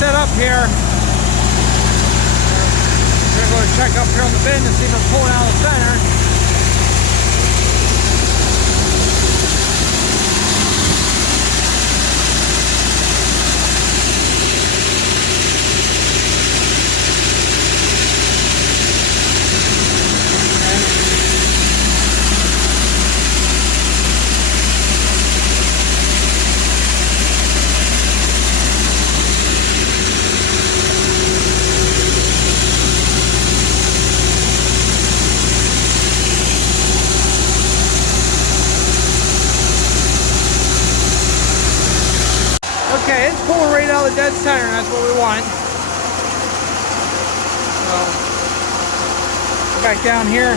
set up here. We're going to check up here on the bin and see if we're pulling out of the center. Okay, it's pulling right out of the dead center, and that's what we want. So, go back down here.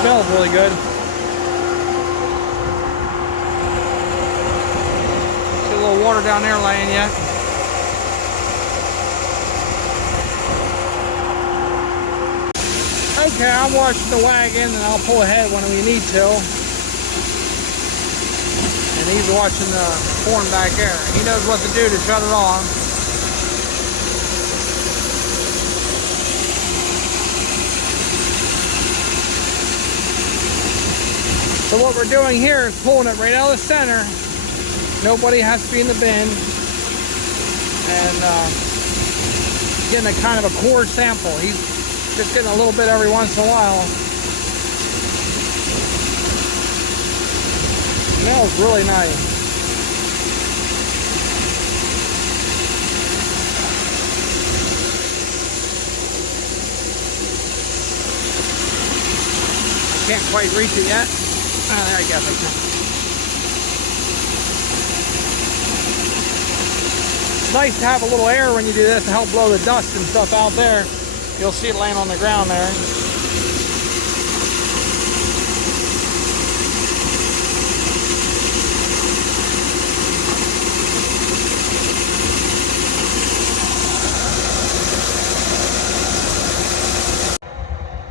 Smells really good. See a little water down there laying yet. Okay, I'm watching the wagon and I'll pull ahead when we need to. And he's watching the horn back there. He knows what to do to shut it off. So what we're doing here is pulling it right out of the center. Nobody has to be in the bin. And getting a kind of a core sample. He's just getting a little bit every once in a while. Smells really nice. I can't quite reach it yet. Oh, there I guess I can. It's nice to have a little air when you do this to help blow the dust and stuff out there. You'll see it laying on the ground there.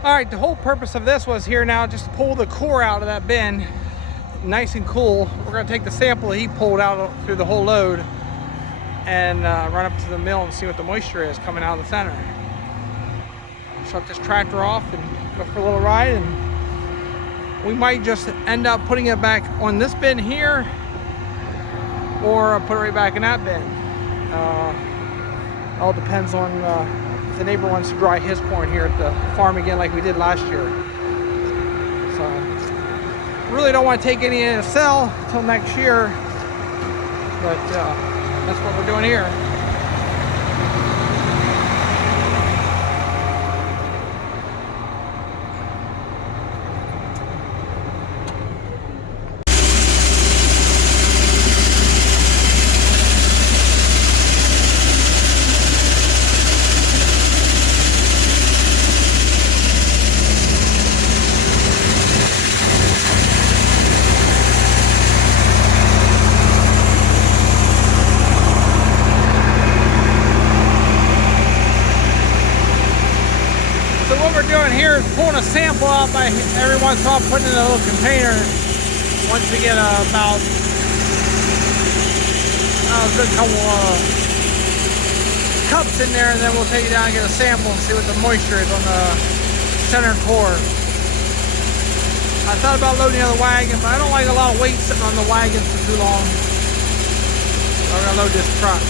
All right, the whole purpose of this was here now just to pull the core out of that bin, nice and cool. We're gonna take the sample he pulled out through the whole load and run up to the mill and see what the moisture is coming out of the center. Shut this tractor off and go for a little ride, and we might just end up putting it back on this bin here or put it right back in that bin. All depends on if the neighbor wants to dry his corn here at the farm again like we did last year. So really don't want to take any in to sell until next year, but that's what we're doing here. Here is pulling a sample out by every once in a while, putting it in a little container. Once we get about a good couple cups in there, and then we'll take it down and get a sample and see what the moisture is on the center core. I thought about loading the other wagon, but I don't like a lot of weight sitting on the wagon for too long. So I'm gonna load this truck.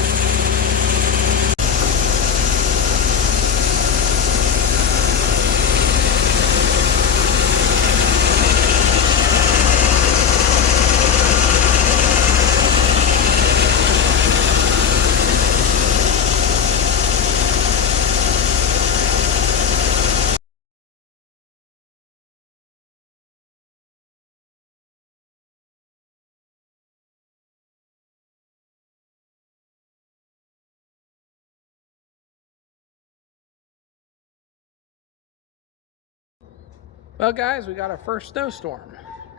Well guys, we got our first snowstorm.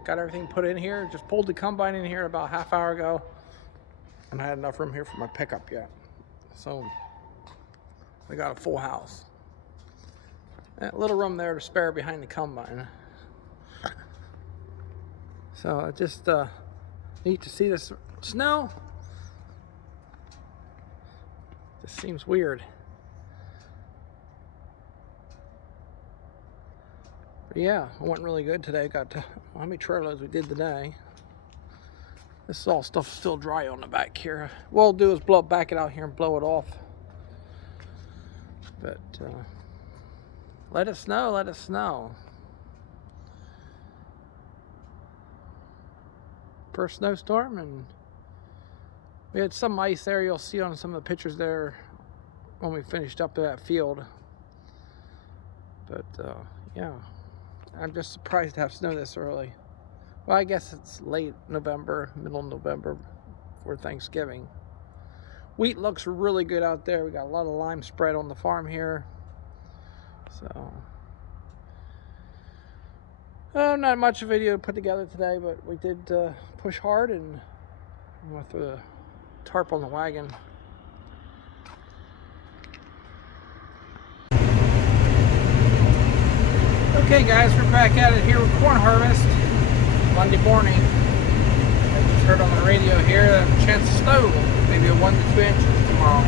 Got everything put in here. Just pulled the combine in here about a half hour ago. And I had enough room here for my pickup yet. So we got a full house. And a little room there to spare behind the combine. So just neat to see this snow. Just seems weird. But yeah, it went really good today. Got to, how many trail loads we did today. This is all stuff still dry on the back here. What we'll do is back it out here and blow it off. But let it snow, let it snow. First snowstorm, and we had some ice there. You'll see on some of the pictures there when we finished up that field. But yeah, I'm just surprised to have snow this early. Well, I guess it's late November, middle of November for Thanksgiving. Wheat looks really good out there. We got a lot of lime spread on the farm here. So, not much of a video to put together today, but we did push hard and with the tarp on the wagon. Okay guys, we're back at it here with corn harvest Monday morning. I just heard on the radio here that a chance of snow, maybe 1 to 2 inches tomorrow.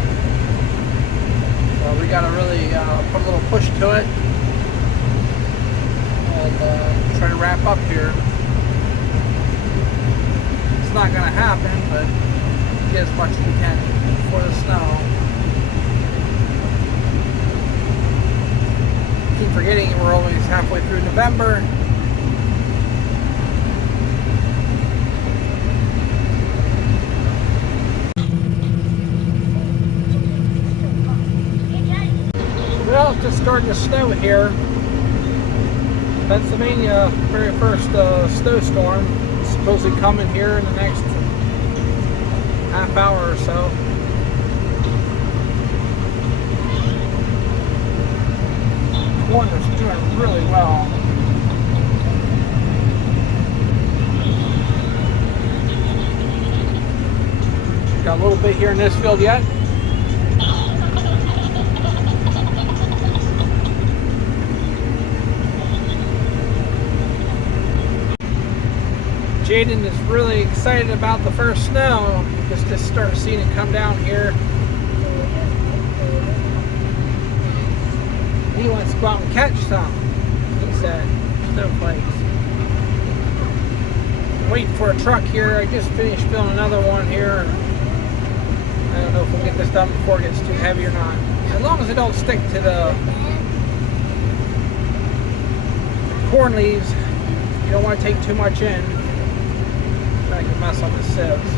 So we got to really put a little push to it and try to wrap up here. It's not going to happen, but get as much as we can before the snow. Keep forgetting we're always halfway through November. Well, it's just starting to snow here. Pennsylvania, very first snowstorm is supposedly coming here in the next half hour or so. Corn is doing really well. Got a little bit here in this field yet. Jaden is really excited about the first snow. Just to start seeing it come down here. He wants to go out and catch some, he said, snowflakes. Waiting for a truck here. I just finished filling another one here. I don't know if we'll get this done before it gets too heavy or not. As long as it don't stick to the corn leaves, you don't want to take too much in. Make a mess on the sieves.